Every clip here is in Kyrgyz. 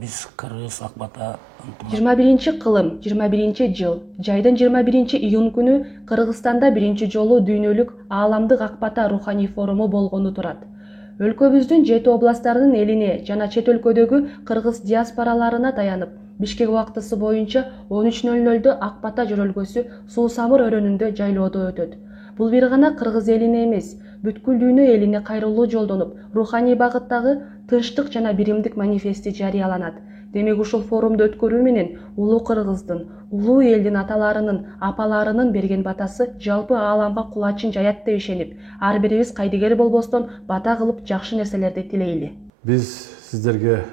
Биз Кыргыз Акбата 21-кылым 21-жыл жайдын 21-июнь күнү Кыргызстанда биринчи жолу дүйнөлүк ааламдык акбата руханий форуму болгону турат. Өлкөбүздүн 7 областтарынын элине жана чет өлкөдөгү кыргыз диаспораларына таянып, Бишкек убактысы боюнча 13:00 Акбата жөрөлгөсү Суусамыр өрөөнүндө жайлоодо өтөт. Бул бир гана кыргыз элине эмес, бүткүл дүйнө элине кайрылуу жолдонуп, руханий багыттагы тынчтык жана биримдик манифести жарыяланат. Демек ушул форумду өткөрүү менен улуу Кыргыздын, улуу элдин аталарынын, апаларынын берген батасы жалпы ааламга кулачын жаят деп ишенип, ар бирибиз кайдыгер болбостон бата кылып жакшы нерселерди тилейли. Биз сиздерге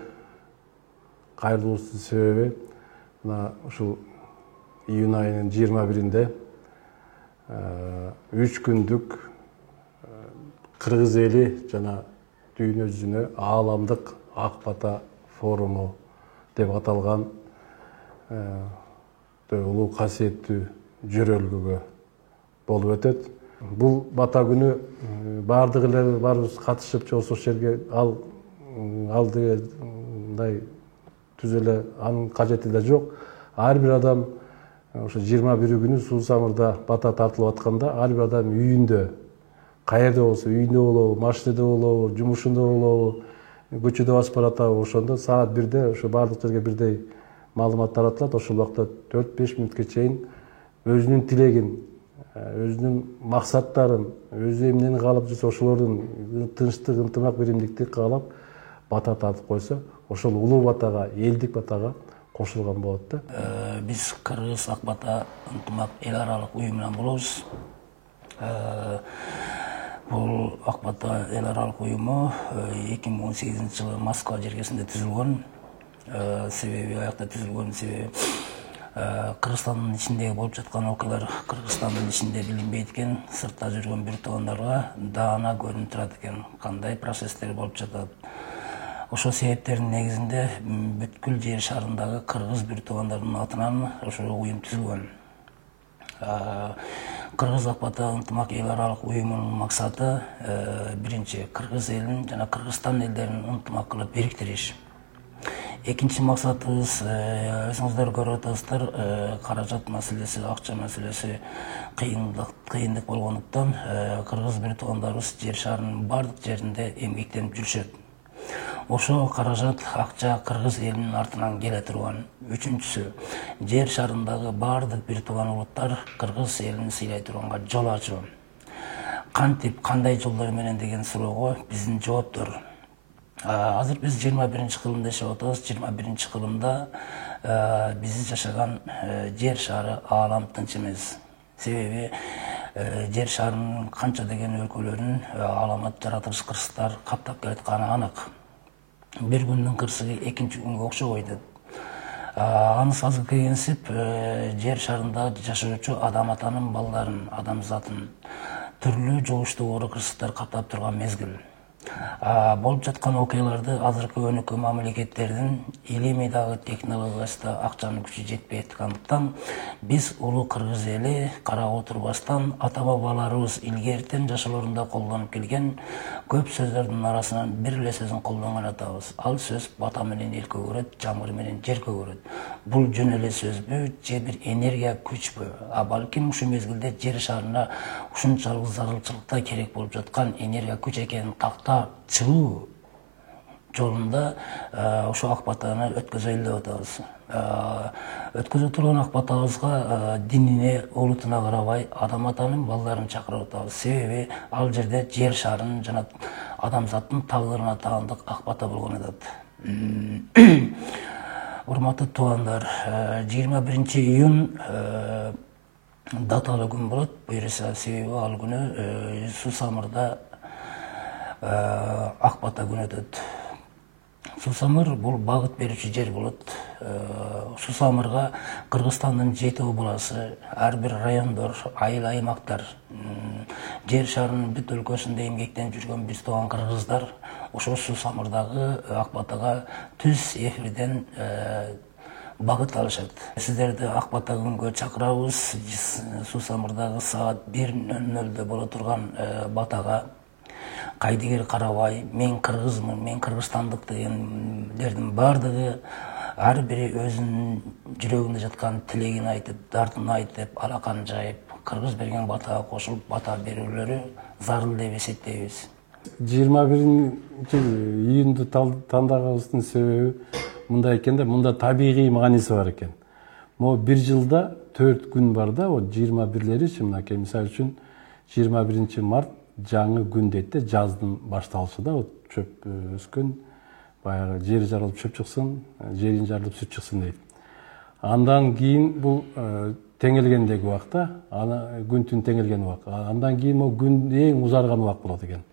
кайрылуубуздун себеби мына ушул июнь айынын 21-inde 3 күндүк Кыргыз эли жана дүйнө жүзүнө ааламдык акбата форуму деп аталган улуу касиеттүү жөрөлгөгө болуп өтөт. Бул бата күнү баардык эле баарыбыз катышып же ошол жерге ал дегендай түз эле анын кажети да жок. Ар бир адам ошо 21 күнү Суусамырда бата тартылып атканда ар бир адам үйүндө, каерде болсо, үйүндө болобу, машинеде болобу, жумушунда болобу, көчөдө басып баратабы, ошондо саат 1-де ошо баардык жерге бирдей маалымат таратылат. Ошол убакта 4-5 мүнөткө чейин өзүнүн тилегин, өзүнүн максаттарын, өзү эмнени каалап жүрсө ошолордун тынчтык, ынтымак, биримдикти каалап бата тартып койсо, ошол улуу батага, элдик батага кошулган болот да. Биз Кыргыз Акбата ынтымак эл аралык уюм менен болобуз. Бул Акбата эл аралык уюму 2018-жылы Москва жергесинде түзүлгөн. Себеби аякта түзүлгөн себеби Кыргызстандын ичиндеги болуп жаткан окуялар Кыргызстандын ичинде билинбейт экен, сыртта жүргөн бир туугандарга даана көрүнүп турат экен, кандай процесстер болуп жатат. Ошол себептердин негизинде бүткүл жер шарындагы кыргыз бир туугандардын атынан ошол уюм түзүлгөн. Кыргыз Акбата ынтымак эл аралык уюмунун максаты биринчи кыргыз элин жана Кыргызстан элдерин ынтымак кылып бириктириш. Экинчи максатыбыз, өзүңүздөр көрүп атасыздар, каражат маселеси, акча маселеси кыйындык болгондуктан кыргыз бир туугандарыбыз жер шарынын бардык жеринде эмгектенип жүрүшөт. Ошо каражат, акча кыргыз элинин артынан келе турган. Үчүнчүсү, жер шарындагы бардык бир тууган улуттар кыргыз элин сыйлай турганга жол ачуу. Кантип, кандай жолдор менен деген суроого биздин жооптор. Азыр биз 21-кылымда жашап атабыз. 21-кылымда биз жашаган жер шары аалам тынч эмес. Себеби жер шарынын канча деген өлкөлөрүн аламат жаратылыш кырсыктар каптап келатканы анык. Бир күндүн кырсыгы экинчи күнгө окшобойт. Анысы азыркы кенсип жер шарында жашоочу адам атанын балдарын, адамзатын түрлүү жугуштуу оор кырсыктар каптап турган мезгил. Болуп жаткан окуяларды азыркы өнүккөн мамлекеттердин илимий дагы технологиясы да акчанын күчү жетпей аткандыктан биз улуу кыргыз эли карап отурбастан ата бабаларыбыз илгертен жашоолорунда колдонуп келген көп сөздөрдүн арасынан бир эле сөзүн колдонгон атабыз. Ал сөз бата менен эл көгөрөт, жамгыр менен жер көгөрөт. Бул жөн эле сөзбү же бир энергия, күчпү? Балким ушул мезгилде жер шарына ушунчалык зарылчылыкта керек болуп жаткан энергия, күч экенин тактап чыгуу жолунда ошо акбатаны өткөзөлү деп атабыз. Өткөзө турган акбатабызга динине, улутуна карабай адам атанын балдарын чакырып атабыз. Себеби ал жерде жер шарынын жана адамзаттын тагдырына таандык акбата болгон атат. Урматтуу туугандар, 21-июнь даталуу күн болот. Буюрса, себеби ал күнү Суусамырда акбата күнү өтөт. Суусамыр бул багыт берүүчү жер болот. Суусамырга Кыргызстандын 7 обласы, ар бир райондор, айыл аймактар, жер шарынын бүт өлкөсүндө эмгектенип жүргөн биз тууган кыргыздар ошол Суусамырдагы акбатага түз эфирден багыт алышат. Сиздерди акбата күнгө чакырабыз. Суусамырдагы саат 1:00 боло турган батага кайдыгер карабай, мен кыргызмын, мен кыргызстандык дегендердин баардыгы ар бири өзүнүн жүрөгүндө жаткан тилегин айтып, дартын айтып, алакан жайып, кыргыз берген батага кошулуп бата берүүлөрү зарыл деп эсептейбиз. 21 июнду тандагыбыздын себеби мындай экен да, мында табигый мааниси бар экен. Могу бир жылда 4 күн бар да, 21-леричи мынакей мисалы үчүн 21 март жаңы күн дейт да, жаздын башталышы да, чөп өскөн, баягы жер жарылып чөп чыксын, жерин жарылып сүт чыксын дейт. Андан кийин бул теңелгендеги убакта, күн түн теңелген убак. Андан кийин могу күн эң узарган убак болот экен.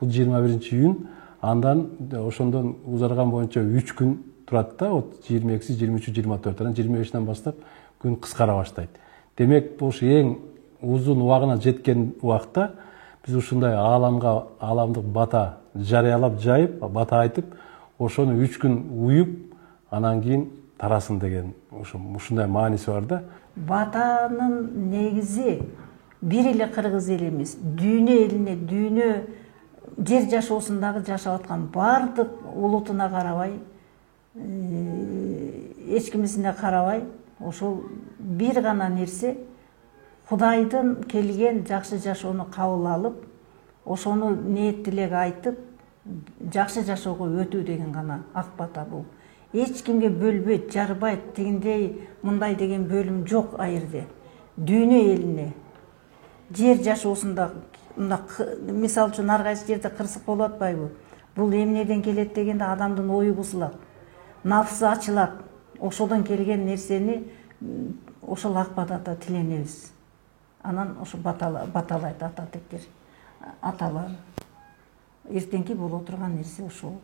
Бул 21 июнь, андан ошондон узарган боюнча 3 күн турат да, 22, 23, 24, анан 25-тен баштап күн кыскара баштайт. Демек, бул эң узун убагына жеткен убакта биз ушундай ааламдык бата жарыялап жайып, бата айтып, ошону 3 күн уюп, анан кийин тарасын деген ушундай мааниси бар да. Батанын негизи бир эле кыргыз эл эмес, дүйнө элине, дүйнө жер жашоосундагы жашап аткан баардык улутуна карабай, эч кимисине карабай, ошол бир гана нерсе Кудайдын келген жакшы жашоону кабыл алып, ошону ниет тилек айтып, жакшы жашоого өтүү деген гана ак бата бул. Эч кимге бөлбөйт, жарбайт, тигиндей, мындай деген бөлүм жок айырды. Дүйнө элине, жер жашоосунда, мисалы үчүн ар кайсы жерде кырсык болуп атпайбы? Бул эмнеден келет дегенде адамдын ою бузулат, нафсы ачылат. Ошодон келген нерсени ошол ак батада тиленебиз. Анан ошо баталайт ата тектер, аталар. Эртеңки боло турган нерсе ошол.